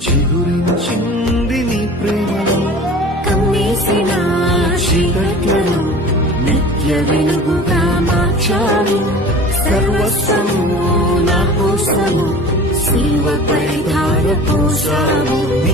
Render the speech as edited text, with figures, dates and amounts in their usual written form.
చిగురించింది నీ ప్రేమలో, కమ్మేసిన చీకట్లను నిత్య వెలుగుగా మార్చావు. సర్వస్వము నా కోసము శిలువపై ధార పోసావు.